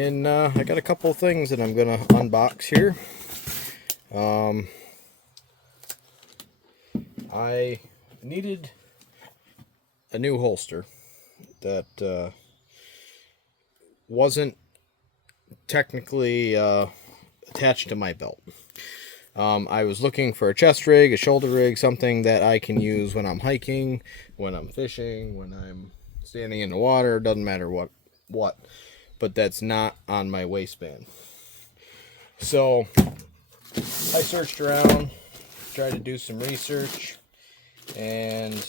And I got a couple of things that I'm gonna unbox here. I needed a new holster that wasn't technically attached to my belt. I was looking for a chest rig, a shoulder rig, something that I can use when I'm hiking, when I'm fishing, when I'm standing in the water, doesn't matter what, but that's not on my waistband. So I searched around, tried to do some research, and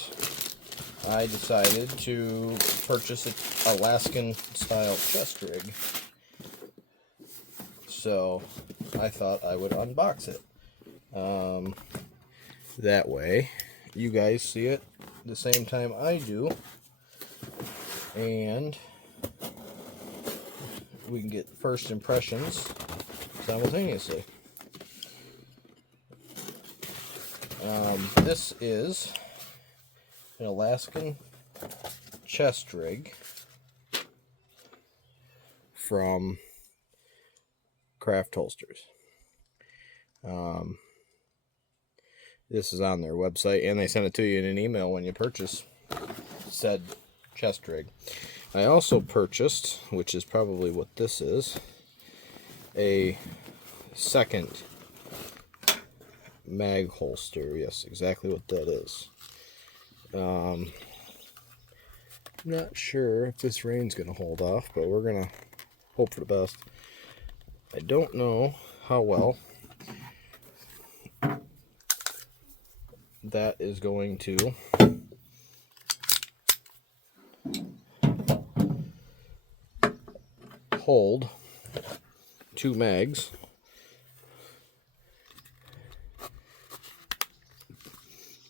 I decided to purchase an Alaskan style chest rig. So I thought I would unbox it. That way you guys see it the same time I do, and we can get first impressions simultaneously. This is an Alaskan chest rig from Craft Holsters. This is on their website, and they send it to you in an email when you purchase said chest rig. I also purchased, which is probably what this is, a second mag holster. Yes, exactly what that is. I'm not sure if this rain's going to hold off, but we're going to hope for the best. I don't know how well that is going to hold two mags.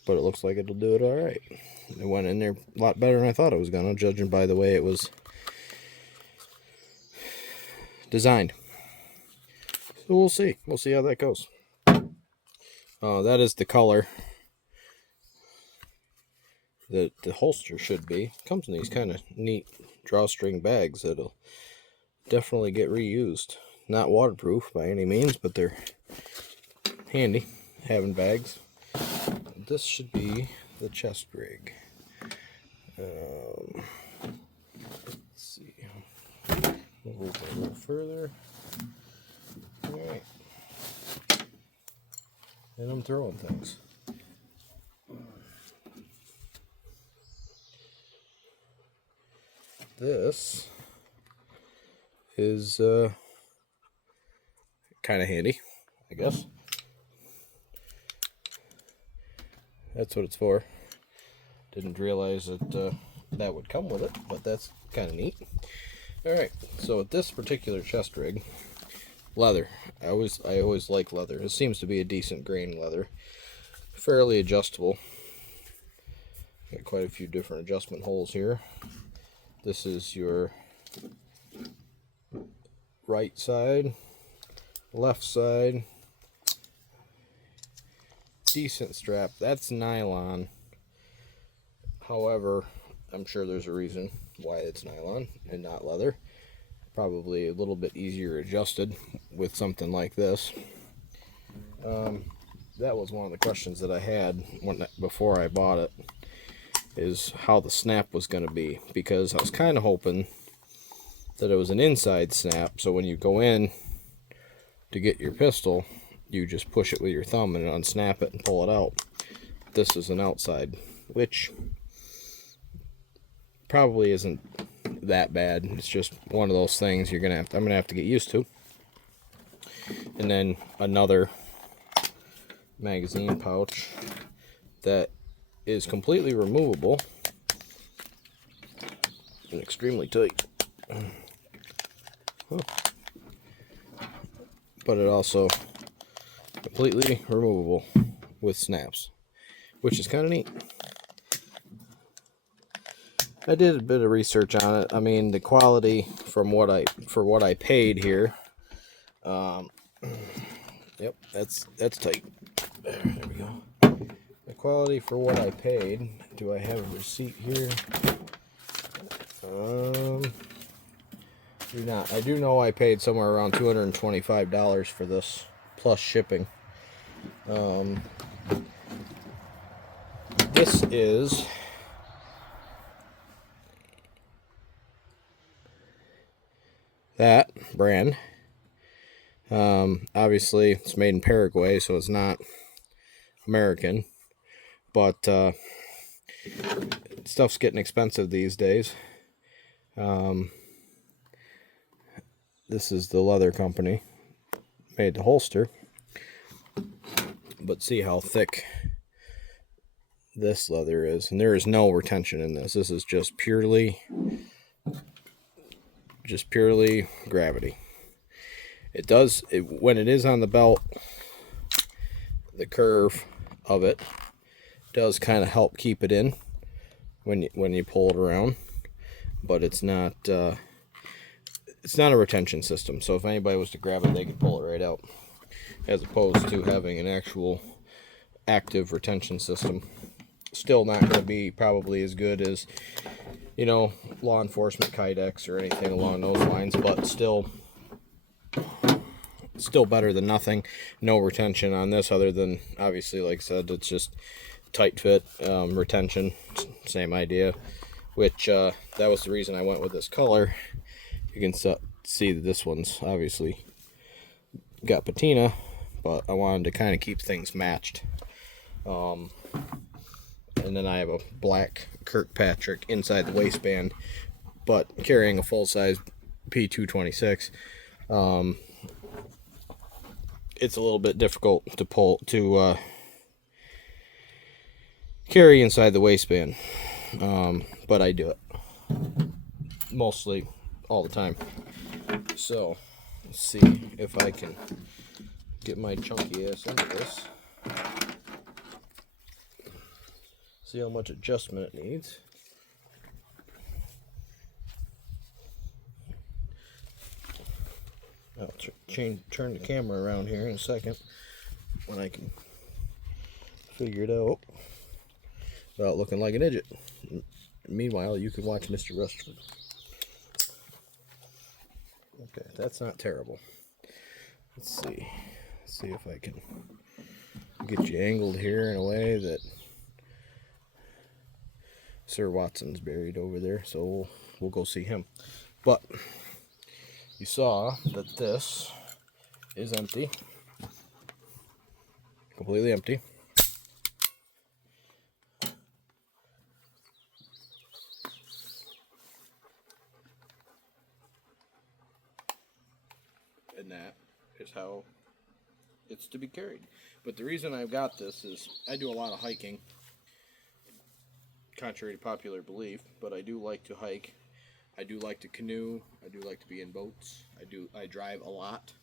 But it looks like it'll do it all right. It went in there a lot better than I thought it was gonna, judging by the way it was designed. So we'll see. We'll see how that goes. That is the color that the holster should be. It comes in these kind of neat drawstring bags that'll definitely get reused. Not waterproof by any means, but they're handy having bags. This should be the chest rig. Let's see. We'll move a little further. Alright. And I'm throwing things. This is kind of handy, I guess. That's what it's for. Didn't realize that that would come with it, but that's kind of neat. Alright, so with this particular chest rig, leather. I always like leather. It seems to be a decent grain leather. Fairly adjustable. Got quite a few different adjustment holes here. This is your right side, left side. Decent strap. That's nylon. However, I'm sure there's a reason why it's nylon and not leather. Probably a little bit easier adjusted with something like this. That was one of the questions that I had before I bought it, is how the snap was going to be, because I was kind of hoping that it was an inside snap, so when you go in to get your pistol, you just push it with your thumb and unsnap it and pull it out. This is an outside, which probably isn't that bad. It's just one of those things I'm gonna have to get used to. And then another magazine pouch that is completely removable and extremely tight. But it also completely removable with snaps, which is kind of neat. I did a bit of research on it. I mean, the quality for what I paid here. Yep, that's tight. There we go. The quality for what I paid. Do I have a receipt here? I do know I paid somewhere around $225 for this, plus shipping. This is that brand. Obviously, it's made in Paraguay, so it's not American. But stuff's getting expensive these days. This is the leather company. Made the holster. But see how thick this leather is. And there is no retention in this. This is just purely gravity. It does, when it is on the belt, the curve of it does kind of help keep it in when you pull it around, but it's not a retention system. So if anybody was to grab it, they could pull it right out, as opposed to having an actual active retention system. Still not going to be probably as good as, law enforcement kydex or anything along those lines, but still better than nothing. No retention on this, other than obviously, like I said, it's just tight fit. Retention, same idea, which that was the reason I went with this color. You can see that this one's obviously got patina, but I wanted to kind of keep things matched. And then I have a black Kirkpatrick inside the waistband, but carrying a full-size P226. It's a little bit difficult to carry inside the waistband, but I do it mostly all the time. So let's see if I can get my chunky ass into this. See how much adjustment it needs. I'll turn the camera around here in a second when I can figure it out without looking like an idiot. Meanwhile, you can watch Mr. Rushford. Okay, that's not terrible. Let's see if I can get you angled here in a way that Sir Watson's buried over there, so we'll go see him. But you saw that this is empty, completely empty. And that is how it's to be carried. But the reason I've got this is I do a lot of hiking, contrary to popular belief, but I do like to hike. I do like to canoe. I do like to be in boats. I drive a lot.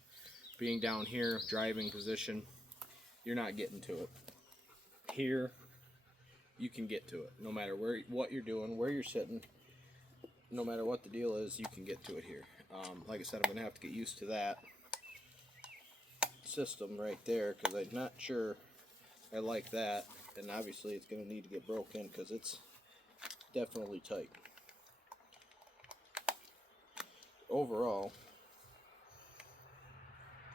Being down here, driving position, you're not getting to it. Here, you can get to it. No matter what you're doing, where you're sitting, no matter what the deal is, you can get to it here. Like I said, I'm going to have to get used to that system right there, because I'm not sure I like that. And obviously it's going to need to get broken because it's definitely tight. Overall,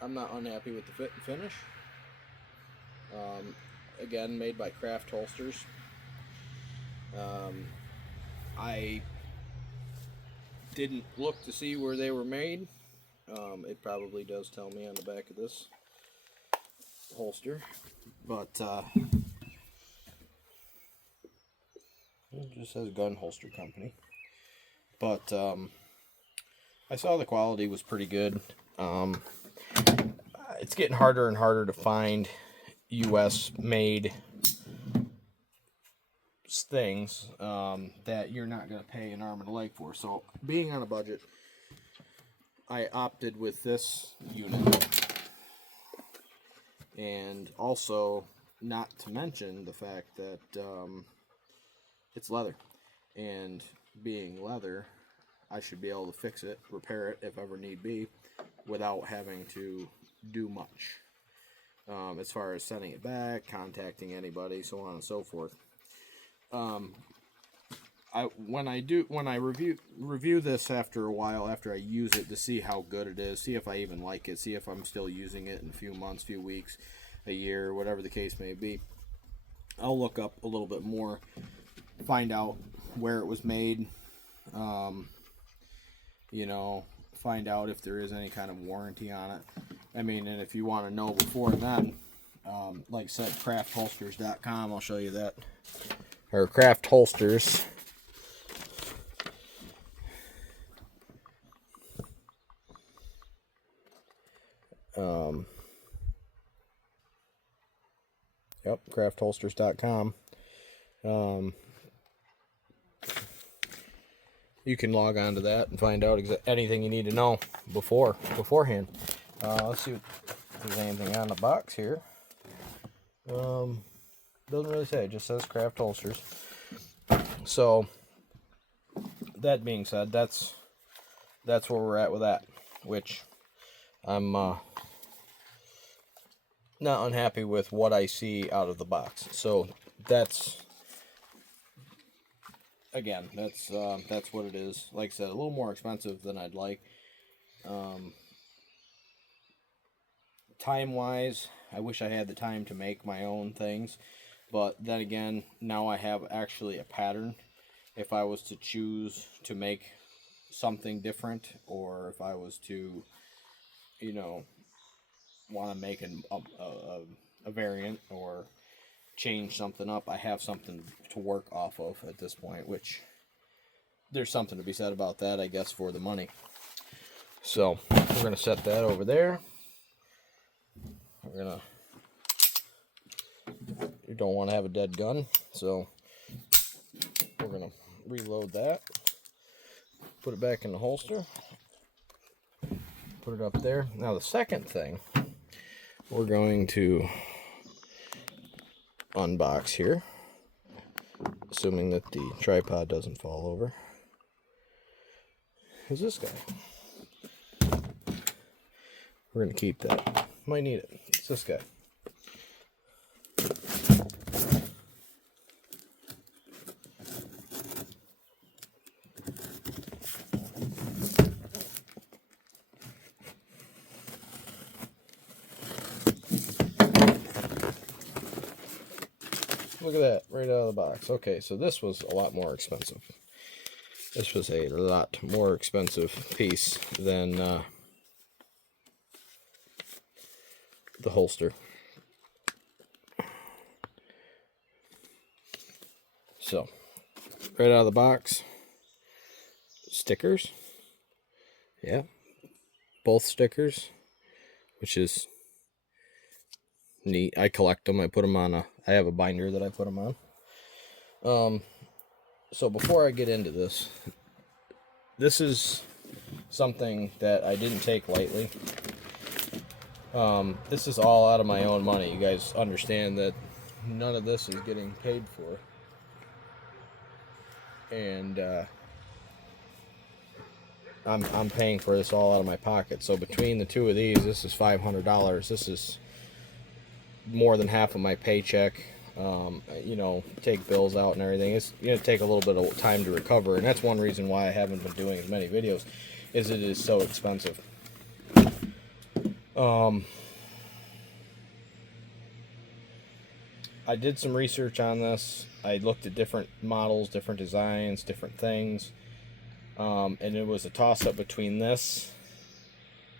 I'm not unhappy with the fit and finish. Again, made by Craft Holsters. I didn't look to see where they were made. It probably does tell me on the back of this holster, but it just says Gun Holster Company. But I saw the quality was pretty good. It's getting harder and harder to find U.S. made things that you're not going to pay an arm and a leg for. So being on a budget, I opted with this unit. And also, not to mention the fact that it's leather. And being leather, I should be able to fix it, repair it if ever need be, without having to do much. As far as sending it back, contacting anybody, so on and so forth. when I review this after a while, after I use it, to see how good it is, see if I even like it, see if I'm still using it in a few months, few weeks, a year, whatever the case may be. I'll look up a little bit more, find out where it was made, you know, find out if there is any kind of warranty on it. I mean, and if you want to know before then, like I said, craftholsters.com, I'll show you that. Or Craft Holsters. Yep, craftholsters.com. You can log on to that and find out anything you need to know beforehand. Let's see if there's anything on the box here. Doesn't really say. It just says Craft Holsters. So that being said, that's where we're at with that, which I'm not unhappy with what I see out of the box. So that's what it is. Like I said, a little more expensive than I'd like. Time wise, I wish I had the time to make my own things, but then again, now I have actually a pattern. If I was to choose to make something different, or if I was to, you know, want to make a variant or change something up, I have something to work off of at this point, which there's something to be said about that, I guess, for the money. So we're going to set that over there. You don't want to have a dead gun, so we're going to reload that, put it back in the holster, put it up there. Now the second thing we're going to unbox here, assuming that the tripod doesn't fall over, is this guy. We're going to keep that. Might need it. It's this guy. Look at that, right out of the box. Okay, so this was a lot more expensive. This was a lot more expensive piece than the holster. So, right out of the box, stickers. Yeah, both stickers, which is neat. I collect them. I put them on I have a binder that I put them on. So before I get into this, this is something that I didn't take lightly. This is all out of my own money. You guys understand that none of this is getting paid for. And I'm paying for this all out of my pocket. So between the two of these, this is $500. This is more than half of my paycheck. You know, take bills out and everything. It's going to take a little bit of time to recover, and that's one reason why I haven't been doing as many videos, is it is so expensive. I did some research on this. I looked at different models, different designs, different things, and it was a toss-up between this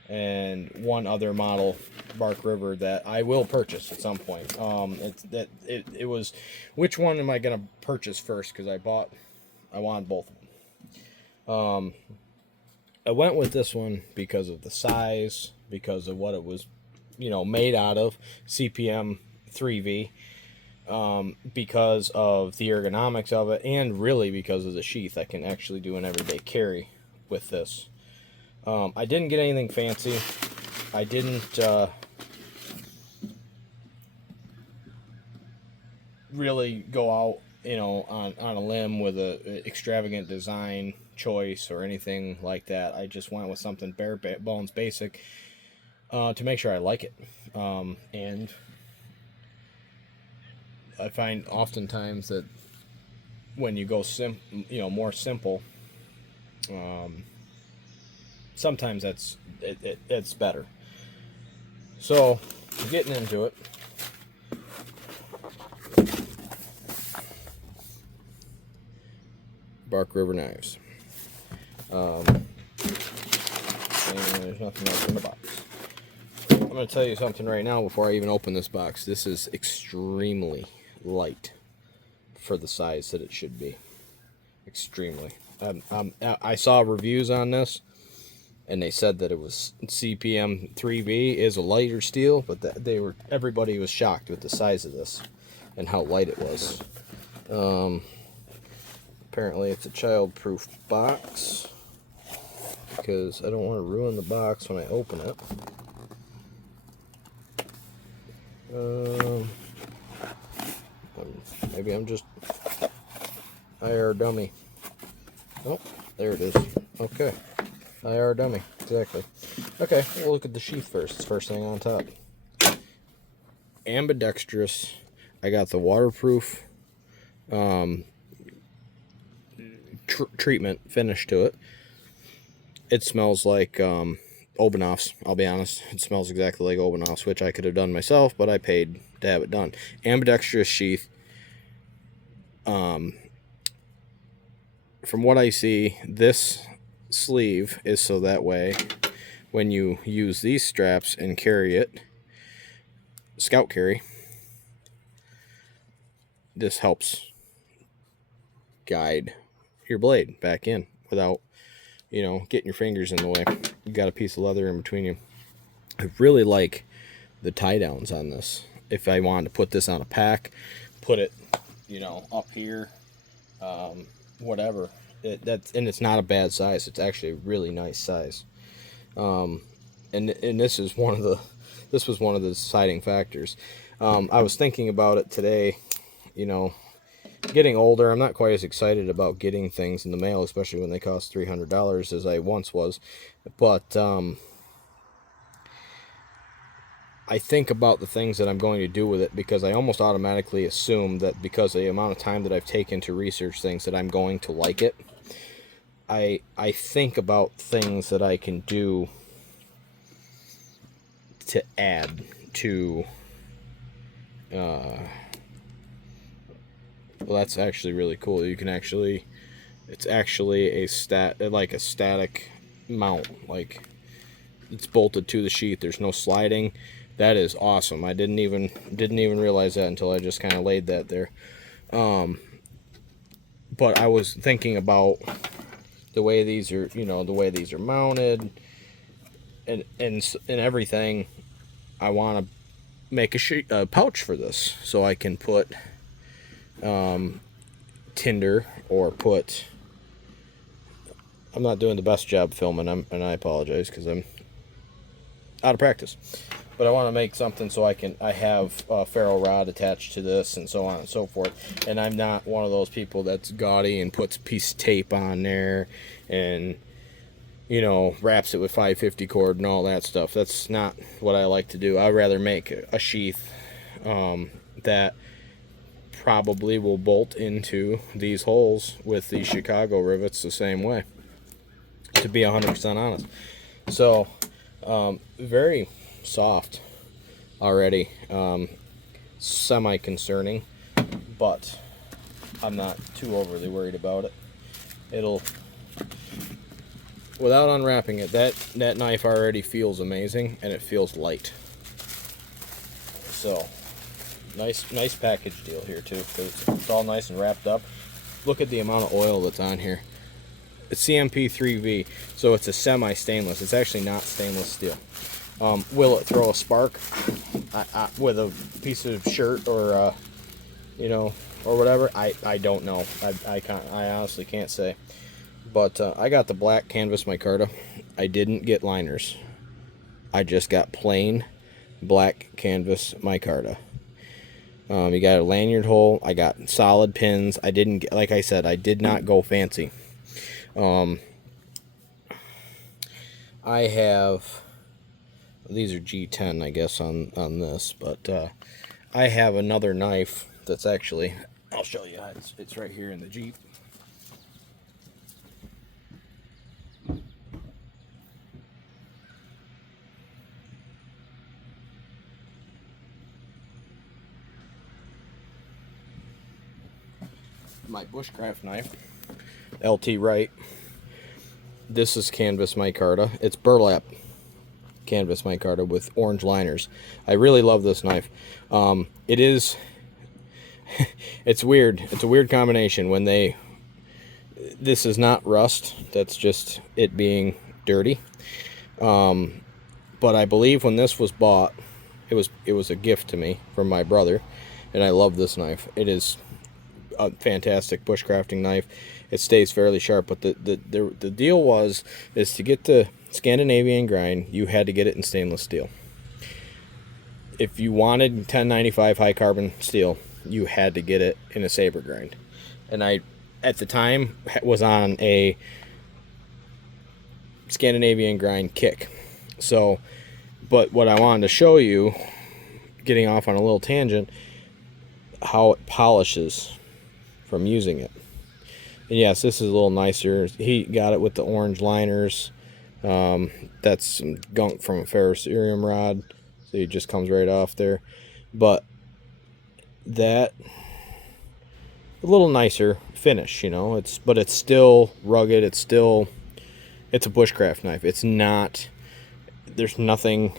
and one other model, Bark River, that I will purchase at some point. It was, which one am I going to purchase first? Because I wanted both of them. I went with this one because of the size, because of what it was, you know, made out of, CPM 3V, because of the ergonomics of it, and really because of the sheath. I can actually do an everyday carry with this. I didn't get anything fancy. I didn't really go out, you know, on a limb with a extravagant design choice or anything like that. I just went with something bare bones basic to make sure I like it. And I find oftentimes that when you go more simple, sometimes it's better. So, getting into it. Bark River knives. And there's nothing else in the box. I'm going to tell you something right now before I even open this box. This is extremely light for the size that it should be. Extremely. I saw reviews on this, and they said that it was CPM 3V is a lighter steel, but everybody was shocked with the size of this and how light it was. Apparently it's a child-proof box, because I don't want to ruin the box when I open it. Maybe I'm just IR dummy. Oh, there it is. Okay. IR dummy. Exactly. Okay, we'll look at the sheath first. It's first thing on top. Ambidextrous. I got the waterproof treatment finish to it. It smells like Obanoff's, I'll be honest. It smells exactly like Obanoff's, which I could have done myself, but I paid to have it done. Ambidextrous sheath. From what I see, this sleeve is so that way when you use these straps and carry it, scout carry, this helps guide your blade back in without, getting your fingers in the way. You got a piece of leather in between you. I really like the tie downs on this. If I wanted to put this on a pack, put it, up here, whatever. And it's not a bad size. It's actually a really nice size. And this was one of the deciding factors. I was thinking about it today. Getting older, I'm not quite as excited about getting things in the mail, especially when they cost $300 as I once was. But I think about the things that I'm going to do with it, because I almost automatically assume that because of the amount of time that I've taken to research things, that I'm going to like it. I think about things that I can do to add to well, that's actually really cool. You can actually, it's actually a static mount. Like, it's bolted to the sheath. There's no sliding. That is awesome. I didn't even realize that until I just kind of laid that there. But I was thinking about the way these are, mounted, and everything. I want to make a pouch for this, so I can put tinder, or put, I'm not doing the best job filming, and I apologize because I'm out of practice, but I want to make something so I have a ferro rod attached to this, and so on and so forth. And I'm not one of those people that's gaudy and puts a piece of tape on there and wraps it with 550 cord and all that stuff. That's not what I like to do. I'd rather make a sheath that probably will bolt into these holes with the Chicago rivets the same way, to be 100% honest. So very soft already, semi-concerning, but I'm not too overly worried about it. It'll, without unwrapping it, that knife already feels amazing, and it feels light. So nice package deal here too, because it's all nice and wrapped up. Look at the amount of oil that's on here. It's CMP 3V, so it's a semi-stainless. It's actually not stainless steel. Will it throw a spark with a piece of shirt, or or whatever? I don't know. I honestly can't say. But I got the black canvas micarta. I didn't get liners. I just got plain black canvas micarta. You got a lanyard hole. I got solid pins. I didn't get, like I said, I did not go fancy. I have, these are G10, I guess, on this, but I have another knife that's actually I'll show you. It's right here in the Jeep. My bushcraft knife, LT Wright. This is canvas micarta. It's burlap canvas micarta with orange liners. I really love this knife. It is, it's weird. It's a weird combination when this is not rust. That's just it being dirty. But I believe when this was bought, it was a gift to me from my brother, and I love this knife. It is a fantastic bushcrafting knife. It stays fairly sharp, but the deal is to get the Scandinavian grind, you had to get it in stainless steel. If you wanted 1095 high carbon steel, you had to get it in a saber grind. And I, at the time, was on a Scandinavian grind kick. So, but what I wanted to show you, getting off on a little tangent, how it polishes from using it. And yes, this is a little nicer. He got it with the orange liners. That's some gunk from a ferrocerium rod, so it just comes right off there. But that, a little nicer finish, you know. But it's still rugged. It's a bushcraft knife. It's not. There's nothing,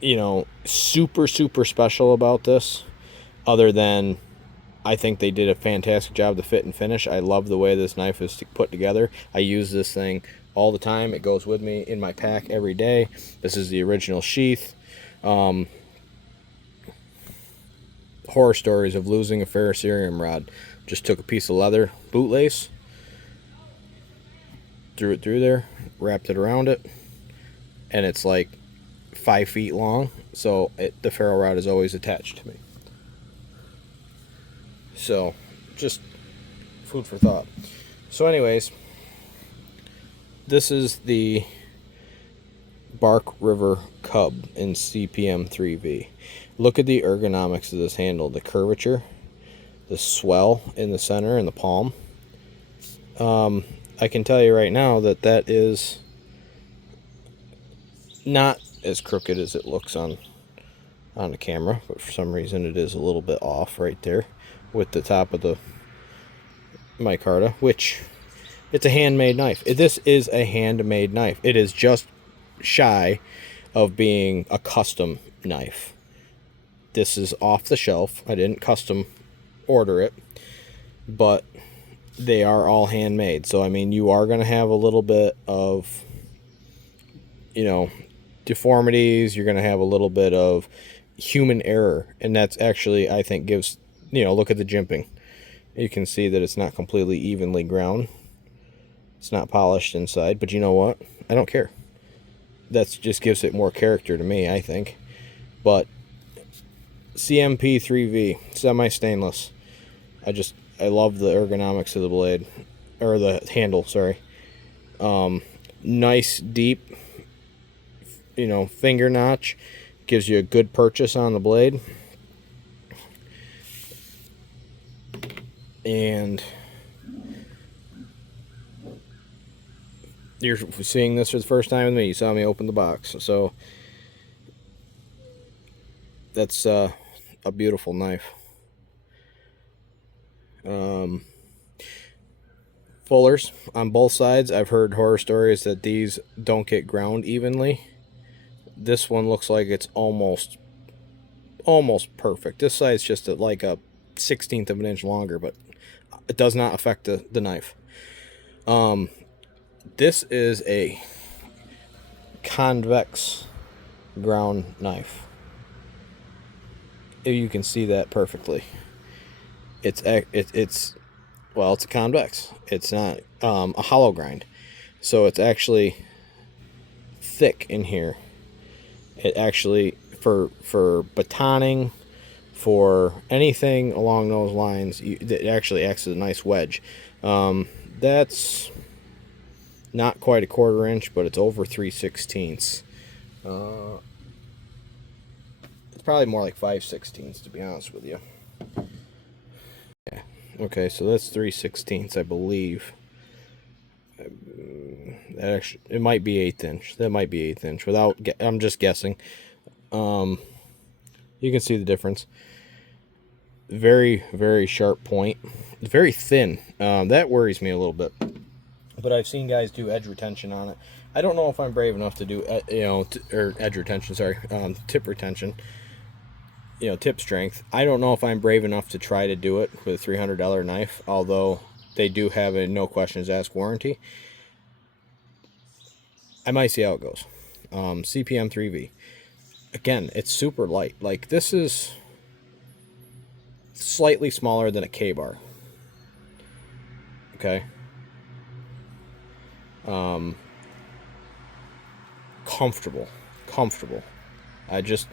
you know, super special about this, other than I think they did a fantastic job to fit and finish. I love the way this knife is put together. I use this thing all the time. It goes with me in my pack every day. This is the original sheath. Horror stories of losing a ferrocerium rod. Just took a piece of leather bootlace, threw it through there, wrapped it around it, and it's like 5 feet long, so the ferro rod is always attached to me. So, just food for thought. So anyways, this is the Bark River Cub in CPM 3V. Look at the ergonomics of this handle, the curvature, the swell in the center and the palm. I can tell you right now that is not as crooked as it looks on the camera, but for some reason it is a little bit off right there with the top of the micarta, which it's a handmade knife. This is a handmade knife. It is just shy of being a custom knife. This is off the shelf. I didn't custom order it, but they are all handmade. So I mean, you are going to have a little bit of, you know, deformities. You're going to have a little bit of human error, and that's actually, I think, gives, you know, look at the jimping. You can see that it's not completely evenly ground. It's not polished inside, but you know what? I don't care. That just gives it more character to me, I think. But CMP 3V, semi-stainless. I love the ergonomics of the blade, or the handle, sorry. Nice, deep, you know, finger notch. Gives you a good purchase on the blade. And you're seeing this for the first time with me. You saw me open the box. So that's a beautiful knife. Fullers on both sides. I've heard horror stories that these don't get ground evenly. This one looks like it's almost perfect. This side's just like a 1/16 of an inch longer, but it does not affect the knife. This is a convex ground knife. You can see that perfectly. It's well, it's a convex. It's not a hollow grind, so it's actually thick in here. It actually, for batoning, for anything along those lines, it actually acts as a nice wedge. That's not quite a 1/4 inch, but it's over 3/16. It's probably more like 5/16 to be honest with you. Yeah. Okay, so that's 3/16, I believe. That actually, it might be 1/8 inch. That might be 1/8 inch. I'm just guessing. You can see the difference. Very, very sharp point. Very thin. That worries me a little bit. But I've seen guys do edge retention on it. I don't know if I'm brave enough to do, or edge retention. Sorry, tip retention. Tip strength. I don't know if I'm brave enough to try to do it with a $300 knife. Although they do have a no questions asked warranty. I might see how it goes. CPM 3V. Again, it's super light. Like, this is slightly smaller than a K-bar. Okay. Comfortable.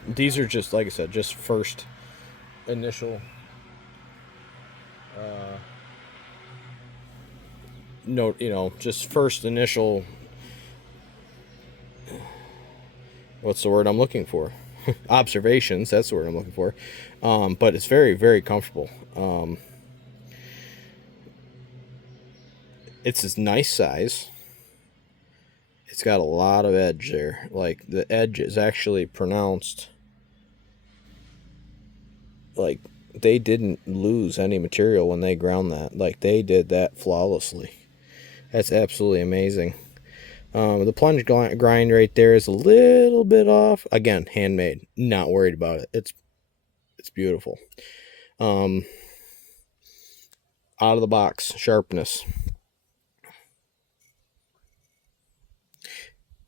These are just, like I said, just first initial note, just first initial, what's the word I'm looking for? Observations, that's the word I'm looking for. But it's very, very comfortable. It's a nice size. It's got a lot of edge there. Like, the edge is actually pronounced. Like, they didn't lose any material when they ground that. Like, they did that flawlessly. That's absolutely amazing. The plunge grind right there is a little bit off. Again, handmade. Not worried about it. It's beautiful. Out of the box sharpness.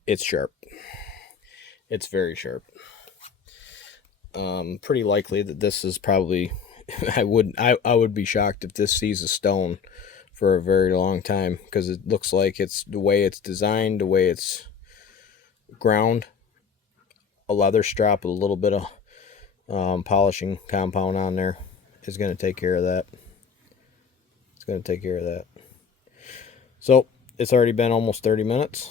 It's sharp. It's very sharp. Pretty likely that this is probably. I would be shocked if this sees a stone for a very long time, because it looks like it's the way it's designed, the way it's ground. A leather strap with a little bit of polishing compound on there is going to take care of that. It's going to take care of that. So it's already been almost 30 minutes.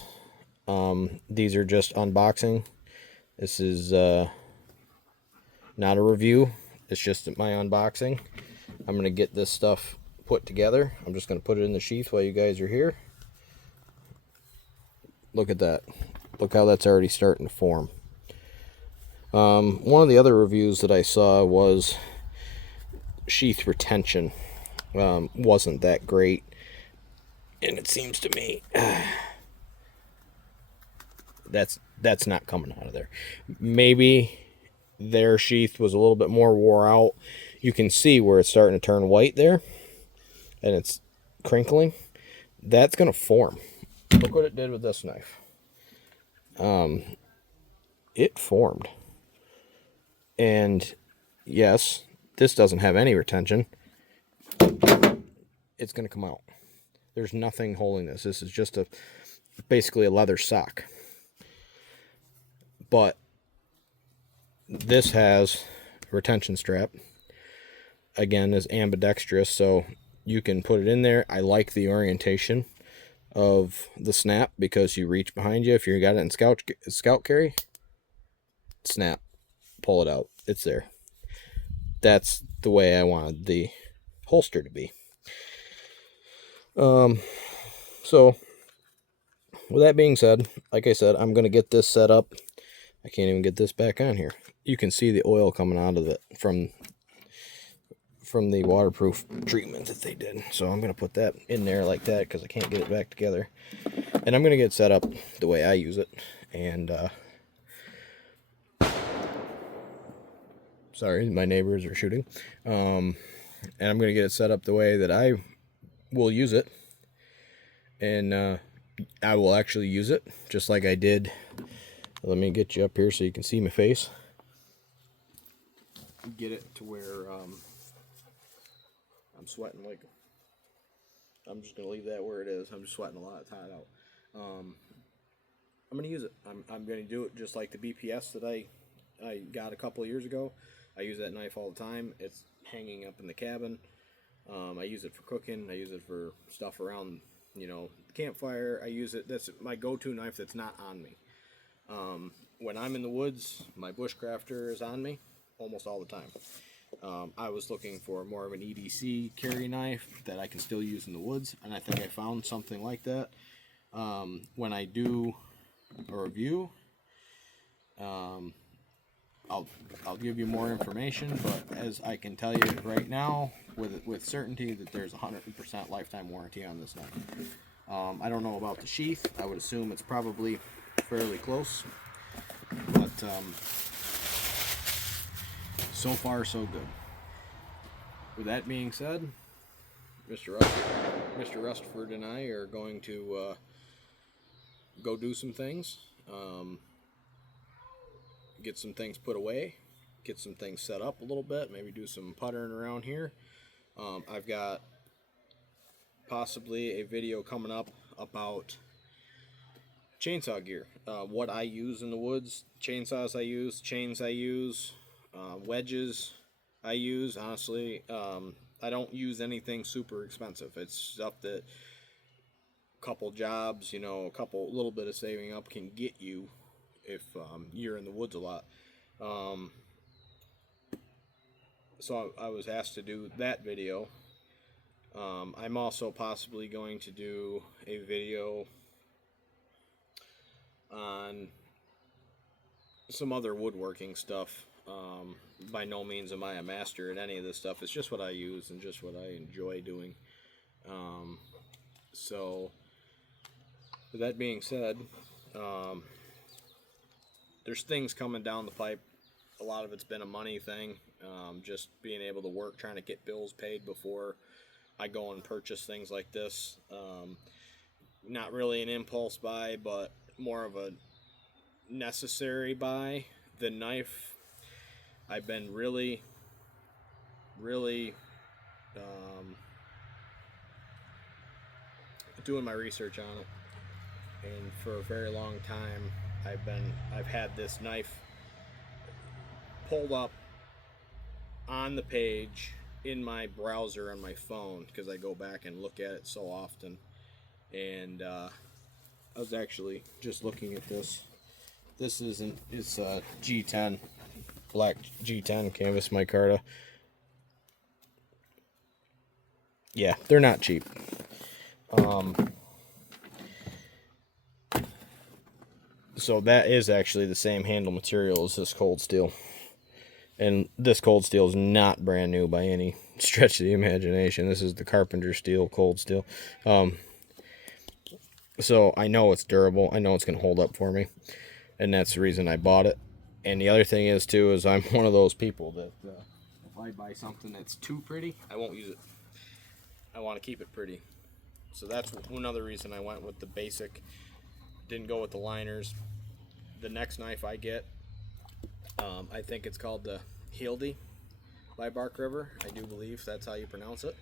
These are just unboxing. This is not a review. It's just my unboxing. I'm going to get this stuff put together. I'm just going to put it in the sheath while you guys are here. Look at that. Look how that's already starting to form. One of the other reviews that I saw was sheath retention. Wasn't that great. And it seems to me that's not coming out of there. Maybe their sheath was a little bit more wore out. You can see where it's starting to turn white there, and it's crinkling. That's going to form. Look what it did with this knife. It formed. And yes, this doesn't have any retention. It's going to come out. There's nothing holding this. This is just basically a leather sock. But this has a retention strap. Again, is ambidextrous, so you can put it in there. I like the orientation of the snap, because you reach behind you. If you got it in scout carry, snap, pull it out. It's there. That's the way I wanted the holster to be. So with that being said, like I said, I'm going to get this set up. I can't even get this back on here. You can see the oil coming out of it from the waterproof treatment that they did. So I'm going to put that in there like that, because I can't get it back together. And I'm going to get it set up the way I use it. And sorry, my neighbors are shooting. And I'm going to get it set up the way that I will use it. And I will actually use it just like I did. Let me get you up here so you can see my face. Get it to where I'm sweating like... I'm just going to leave that where it is. I'm just sweating a lot. It's hot out. I'm going to use it. I'm going to do it just like the BPS that I got a couple of years ago. I use that knife all the time. It's hanging up in the cabin. I use it for cooking. I use it for stuff around, the campfire. I use it. That's my go-to knife that's not on me. When I'm in the woods, my bushcrafter is on me. almost all the time. I was looking for more of an EDC carry knife that I can still use in the woods, and I think I found something like that. When I do a review, I'll give you more information, but as I can tell you right now with certainty that there's 100% lifetime warranty on this knife. I don't know about the sheath. I would assume it's probably fairly close, but so far so good. With that being said, Mr. Rustford and I are going to go do some things, get some things put away, get some things set up a little bit, maybe do some puttering around here. I've got possibly a video coming up about chainsaw gear, what I use in the woods, chainsaws I use, chains I use, wedges I use. Honestly, I don't use anything super expensive. It's stuff that a couple jobs, a little bit of saving up can get you if you're in the woods a lot. So I was asked to do that video. I'm also possibly going to do a video on some other woodworking stuff. By no means am I a master at any of this stuff. It's just what I use and just what I enjoy doing. So with that being said, there's things coming down the pipe. A lot of it's been a money thing, just being able to work, trying to get bills paid before I go and purchase things like this. Not really an impulse buy, but more of a necessary buy. The knife, I've been really doing my research on it, and for a very long time I've had this knife pulled up on the page in my browser on my phone because I go back and look at it so often. And I was actually just looking at this. It's a G10, black G10 canvas micarta. Yeah, they're not cheap. So that is actually the same handle material as this cold steel. And this cold steel is not brand new by any stretch of the imagination. This is the carpenter steel cold steel. So I know it's durable. I know it's going to hold up for me. And that's the reason I bought it. And the other thing is, too, is I'm one of those people that if I buy something that's too pretty, I won't use it. I want to keep it pretty. So that's another reason I went with the basic. Didn't go with the liners. The next knife I get, I think it's called the Hildy by Bark River. I do believe that's how you pronounce it.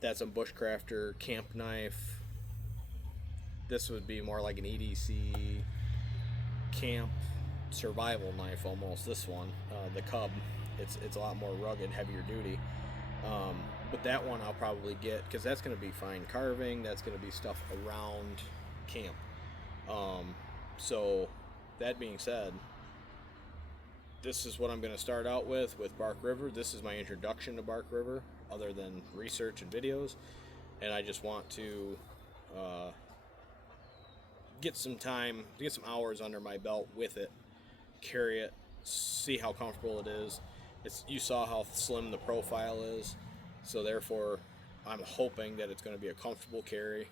That's a bushcrafter camp knife. This would be more like an EDC camp survival knife almost. This one, the Cub, it's a lot more rugged, heavier duty. But that one I'll probably get because that's going to be fine carving. That's going to be stuff around camp. So that being said, this is what I'm going to start out with Bark River. This is my introduction to Bark River, other than research and videos. And I just want to get some hours under my belt with it, carry it, see how comfortable it is. You saw how slim the profile is, so therefore I'm hoping that it's going to be a comfortable carry.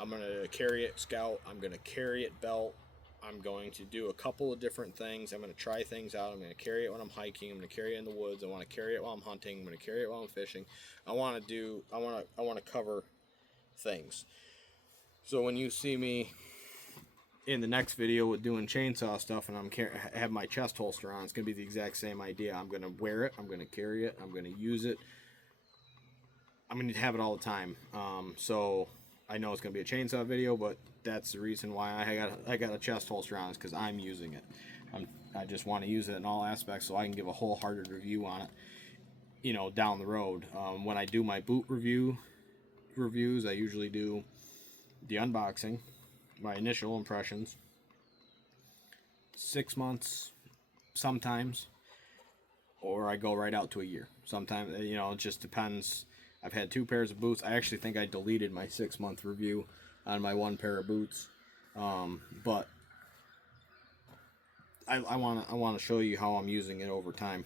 I'm going to carry it scout, I'm going to carry it belt, I'm going to do a couple of different things. I'm going to try things out. I'm going to carry it when I'm hiking. I'm going to carry it in the woods. I want to carry it while I'm hunting. I'm going to carry it while I'm fishing. I want to cover things. So when you see me in the next video with doing chainsaw stuff and have my chest holster on, it's going to be the exact same idea. I'm going to wear it. I'm going to carry it. I'm going to use it. I'm going to have it all the time. So I know it's going to be a chainsaw video, but that's the reason why I got a chest holster on, is because I'm using it. I just want to use it in all aspects so I can give a wholehearted review on it, down the road. When I do my boot reviews, I usually do the unboxing, my initial impressions, 6 months, sometimes, or I go right out to a year. Sometimes, you know, it just depends. I've had 2 pairs of boots. I actually think I deleted my 6-month review on my 1 pair of boots, but I want to show you how I'm using it over time.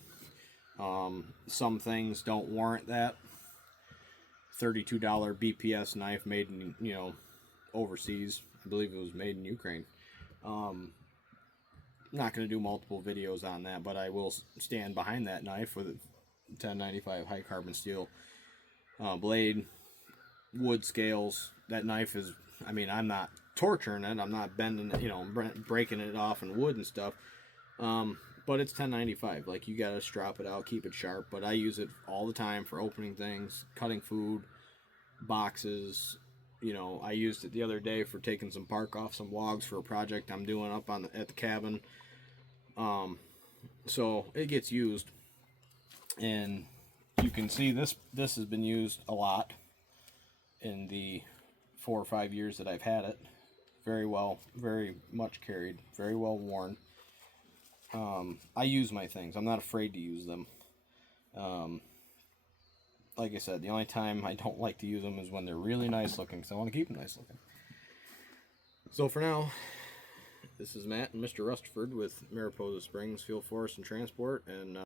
Some things don't warrant that. $32 BPS knife made in, you know, overseas. I believe it was made in Ukraine. I'm not going to do multiple videos on that, but I will stand behind that knife with a 1095 high carbon steel blade, wood scales. That knife is, I mean, I'm not torturing it. I'm not bending it, you know, breaking it off in wood and stuff. But it's 1095. Like, you gotta strap it out, keep it sharp. But I use it all the time for opening things, cutting food, boxes. You know, I used it the other day for taking some bark off some logs for a project I'm doing up on at the cabin. So it gets used, and you can see this has been used a lot in the 4 or 5 years that I've had it. Very well, very much carried, very well worn. I use my things. I'm not afraid to use them. Like I said, the only time I don't like to use them is when they're really nice looking, because I want to keep them nice looking. So for now, this is Matt and Mr. Rustford with Mariposa Springs Fuel, Forest, and Transport, and